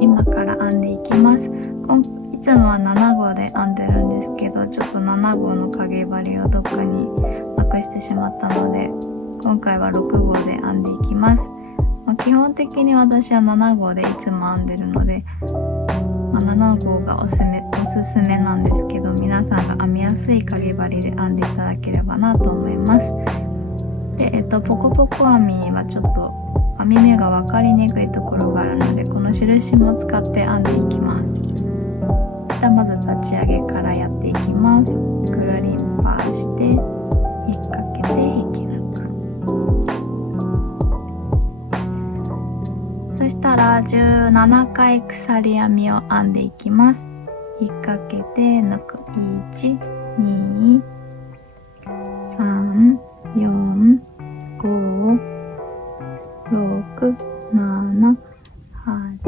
今から編んでいきます。いつもは7号で編んでるんですけど、ちょっと7号のかぎ針をどっかになくしてしまったので、今回は6号で編んでいきます。基本的に私は7号でいつも編んでるので、7号がおすすめなんですけど、皆さんが編みやすいかぎ針で編んでいただければなと思います。で、ポコポコ編みはちょっと編み目が分かりにくいところがあるので、この印も使って編んでいきます。まず立ち上げからやっていきます。くるりんぱして引っ掛けて引き抜く。そしたら17回鎖編みを編んでいきます。引っ掛けて抜く。1、2、3、4、5、6、7、8、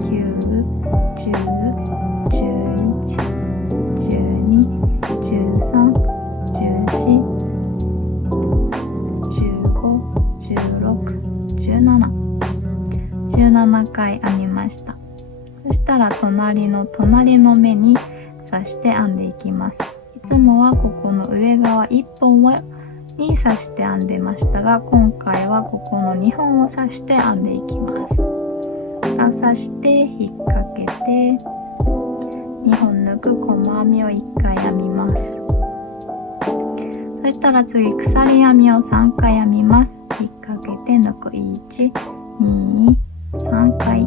9、10、11、12、13、14、15、16、17。17回編みました。そしたら隣の目に刺して編んでいきます。いつもはここの上側1本に刺して編んでましたが、今回はここの2本を刺して編んでいきます。刺して引っ掛けて2本抜く細編みを1回編みます。そしたら次鎖編みを3回編みます。引っ掛けて抜く。1、2、3回。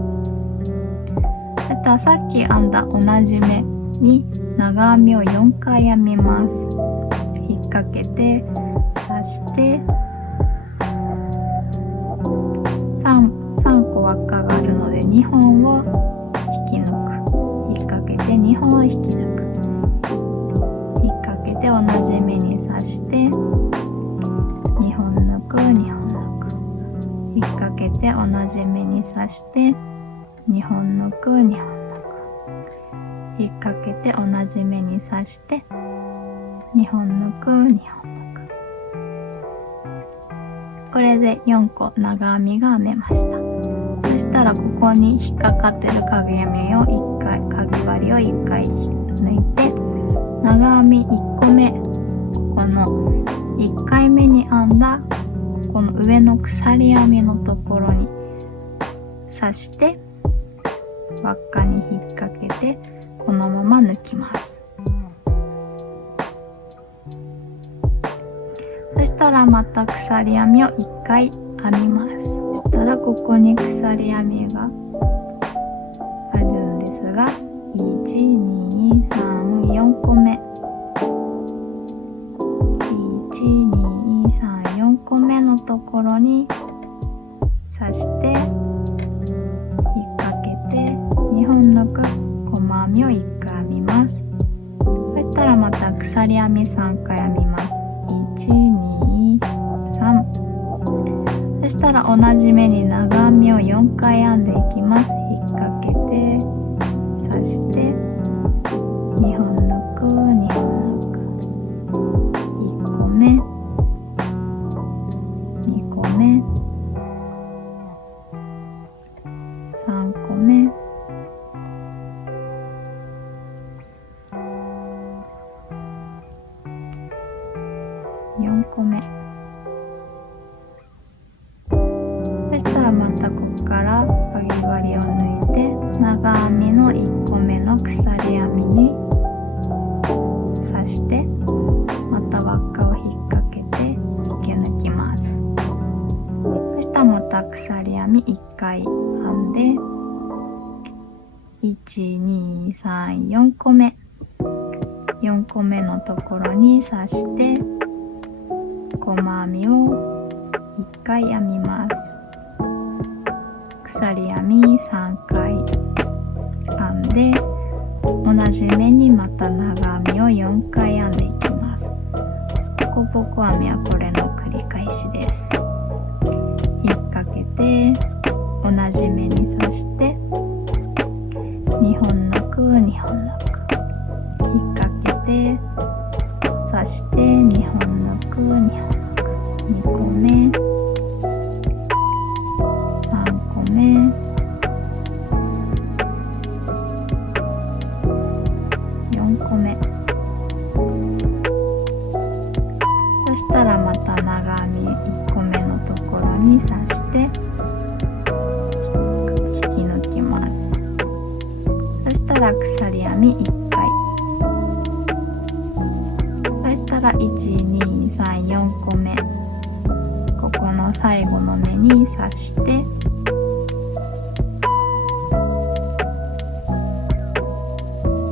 そしたらさっき編んだ同じ目に長編みを4回編みます。引っ掛けて刺して3個輪っかがあるので2本を引き抜く。引っ掛けて2本を引き抜く。引っ掛けて同じ目に刺して2本抜く、2本抜く。引っ掛けて同じ目に刺して2本抜く、2本抜く。引っ掛けて同じ目に刺して2本抜く、2本抜く。これで4個長編みが編めました。そしたらここに引っかかってるかぎ針を1回抜いて、長編み1個目、ここの1回目に編んだこの上の鎖編みのところに刺して輪っかに引っ掛けてこのまま抜きます。そしたらまた鎖編みを1回編みます。そしたらここに鎖編みがあるんですが、1、2、3、4個目。1、2、3、4個目のところに刺して引っ掛けて2本抜く細編みを1回編みます。そしたらまた鎖編み3回編みます。1、2、3。そしたら同じ目に長編みを4回編んでいきます。引っ掛けて刺して2本抜く、2本抜く。1個目、2個目、3個目、4個目。そしたらまたここからかぎ針を抜いて長編みの1個目の鎖編みに刺してまた輪っかを引っ掛けて引き抜きます。そしたらまた鎖編み1回編んで1、2、3、4個目。4個目のところに刺して細編みを1回編みます。鎖編み3回編んで同じ目にまた長編みを4回編んでいきます。ポコポコ編みはこれの繰り返しです。引っ掛けて同じ目に刺して2本抜く、2本抜く。引っ掛けて刺して2本抜く、2本抜く。2個目、3個目、ら鎖編み1回、そしたら1,2,3,4個目、ここの最後の目に刺して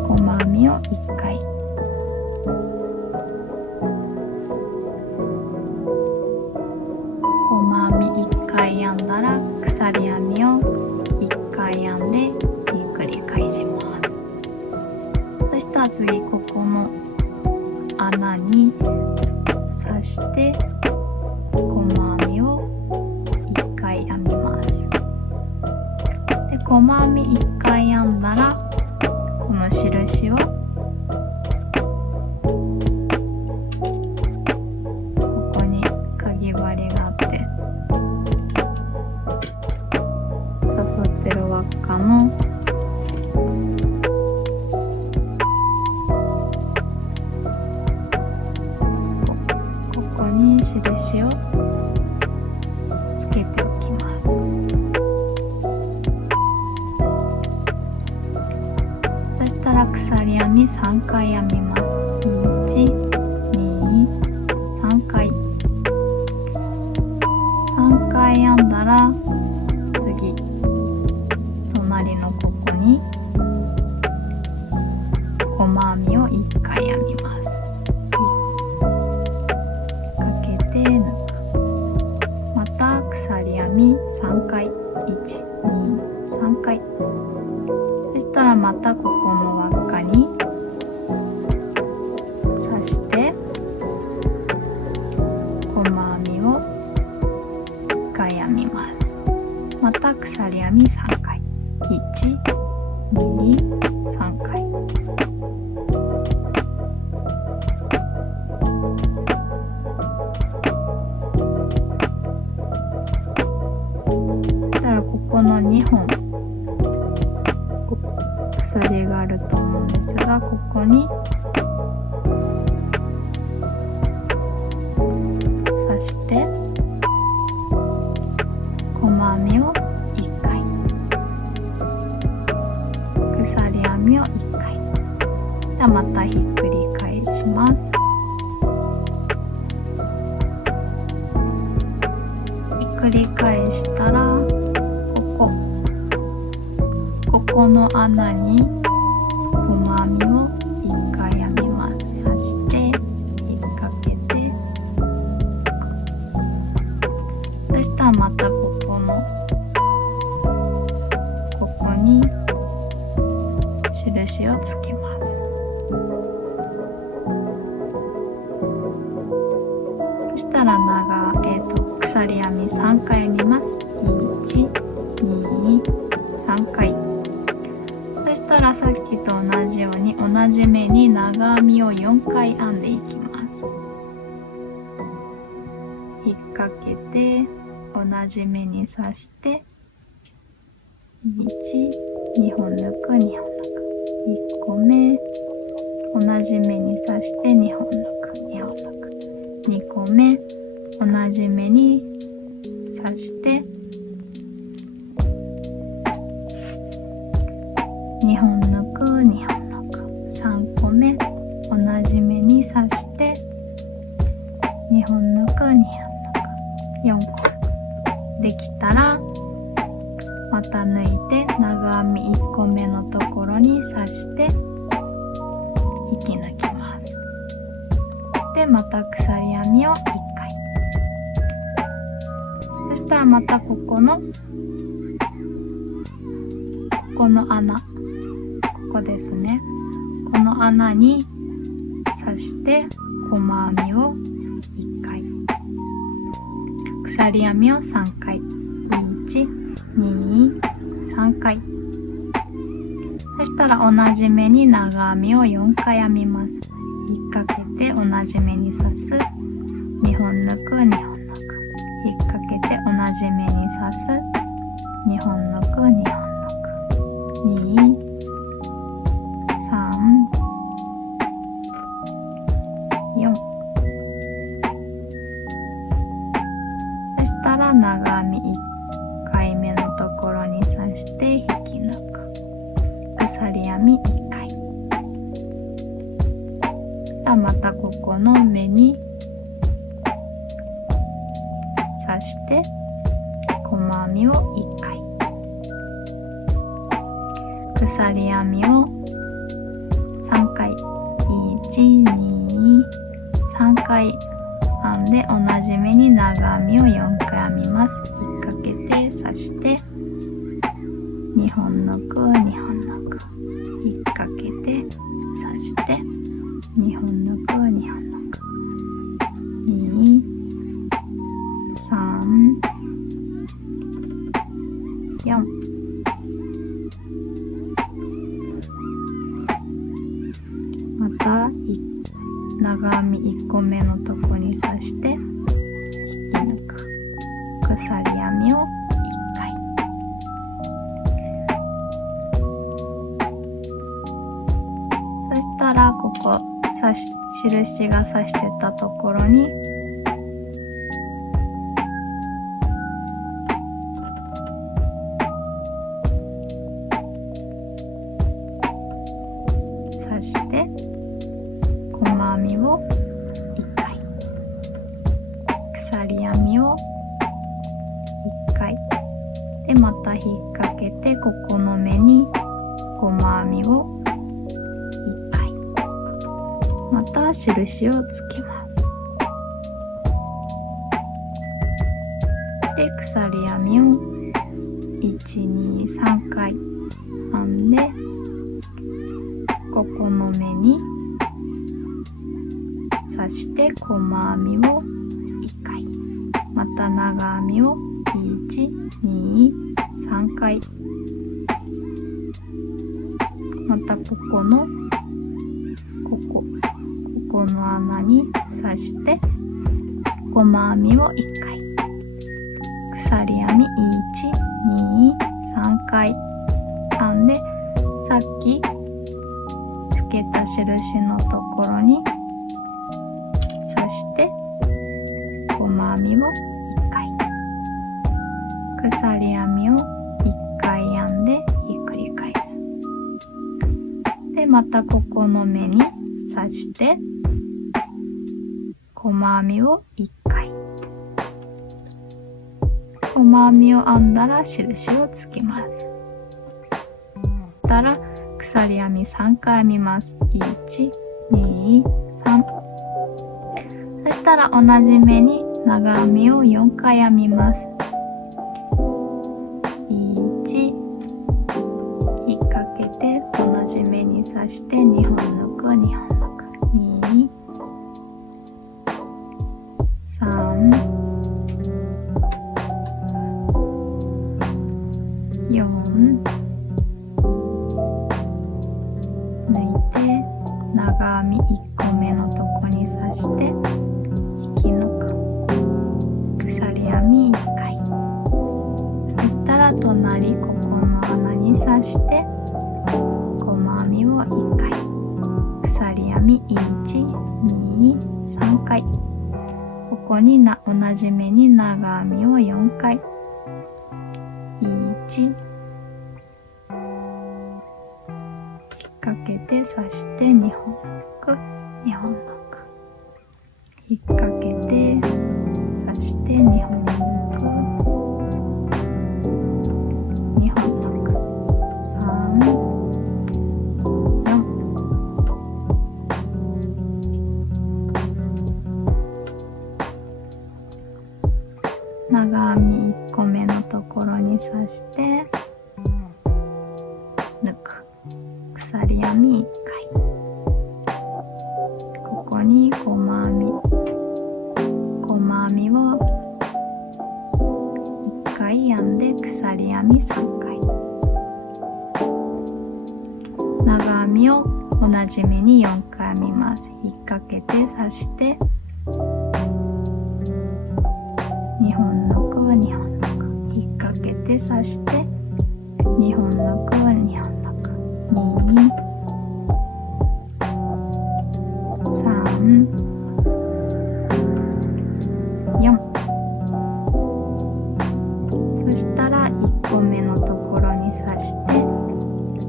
細編みを1回、細編み1回編んだら鎖編みを1回編んでひっくり返します。そしたら次ここの穴に刺して細編みを1回編みます。で、細編み1回編んだらこの印をここにかぎ針があって刺さってる輪っかのここに印をつけておきます。そしたら鎖編み3回編みます。1、2、3回。3回編んだら次隣のここに細編みを1回編みます。かけて抜く。また鎖編み3回。1、2、3回。そしたらまたここの輪っかに刺して細編みを1回編みます。また鎖編み3回。1、2、3回。そしたらここの2本鎖があると思うんですが、ここに刺して細編みを1回、鎖編みを1回。ではまたひっくり返します。ひっくり返したらここの穴に細編みを1回編みます。刺して引っ掛けて、そしたらまたここに印をつけます。そしたら鎖編み3回編みます。1、2、3回。そしたらさっきと同じように同じ目に長編みを4回編んでいきます。引っ掛けて同じ目に刺して2本抜く、2本抜く。1個目同じ目に刺して2本抜く、2本抜く。2個目同じ目に刺して2本抜く、2本抜く。3個目同じ目に刺して2本抜く、2本抜く。4個できたらまた抜いて長編み1個目のところに刺して引き抜きます。でまた鎖編みを1回。そしたらまたこの穴、ここですね。この穴に刺して細編みを1回、鎖編みを3回。1、2、3回。そしたら同じ目に長編みを4回編みます。引っ掛けて同じ目に刺す。2本抜く、2本抜く。引っ掛けて同じ目に刺す。2本抜く、2本抜く。2、3、4。そしたら長編み1回目のところに刺して引き抜く。鎖編み1鎖編みを3回123回編んで、同じ目に長編みを4回編みます。引っ掛けて刺して2本抜く2本抜く、引っ掛けて刺して2本抜く2本抜く、2、3、4、また長編み1個目のとこに刺して引き抜く、鎖編みを1回、そしたらここ印が刺してたところに刺して細編みを1回、鎖編みを1回で、また引っ掛けてここの目に細編みを1回、また印をつけます。で、鎖編みを123回編んで、ここの目に刺して細編みを1回、また長編みを123回、またここの穴に刺して細編みを1回、鎖編み123回編んで、さっきつけた印のところに刺して細編みを1回、鎖編みを1回編んでひっくり返す。で、またここの目に刺して細編みを1回、細編みを編んだら印をつけます。たら鎖編み3回編みます。1、2、3。そしたら同じ目に長編みを4回編みます。1、引っ掛けて同じ目に刺して2本抜く2本抜く、2、3、4、抜いて長編み1個目のとこに刺して引き抜く、鎖編み1回、そしたら隣ここの穴に刺して細編みを1回、鎖編み123回、ここに同じ目に長編みを4回、1、かけて刺して2本抜く2本抜く、引っ掛けて刺して2本抜く2本抜く、3、4、長編み1個目のところに刺して抜く、鎖編み1回、ここに細編みを1回編んで鎖編み3回、長編みを同じ目に4回編みます。引っ掛けて刺して2本抜く2本抜く、引っ掛けて刺して2本抜く2本抜く、2、3、4。そしたら1個目のところに刺して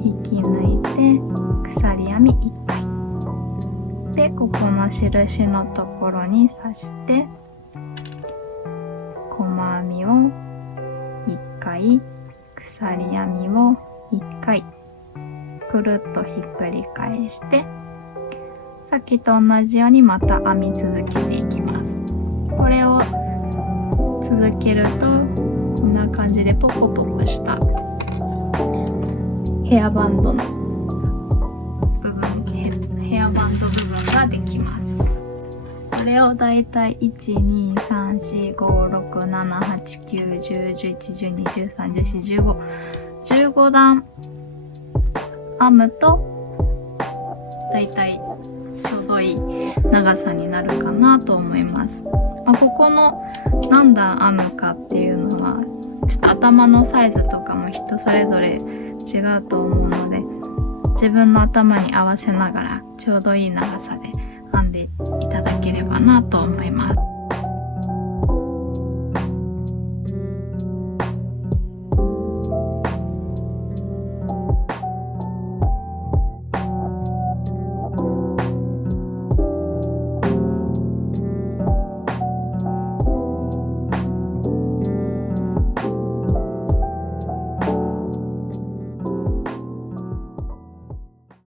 引き抜いて鎖編み1回で、ここの印のところに刺して細編みを1回、鎖編みを1回、くるっとひっくり返して、さっきと同じようにまた編み続けていきます。これを続けるとこんな感じでポコポコしたヘアバンドの部分、ヘアバンド部分ができます。これをだいたい1,2,3,4,5,6,7,8,9,10,11,12,13,14,15 段編むとだいたいちょうどいい長さになるかなと思います。ここの何段編むかっていうのはちょっと頭のサイズとかも人それぞれ違うと思うので、自分の頭に合わせながらちょうどいい長さで編んでいただければなと思います。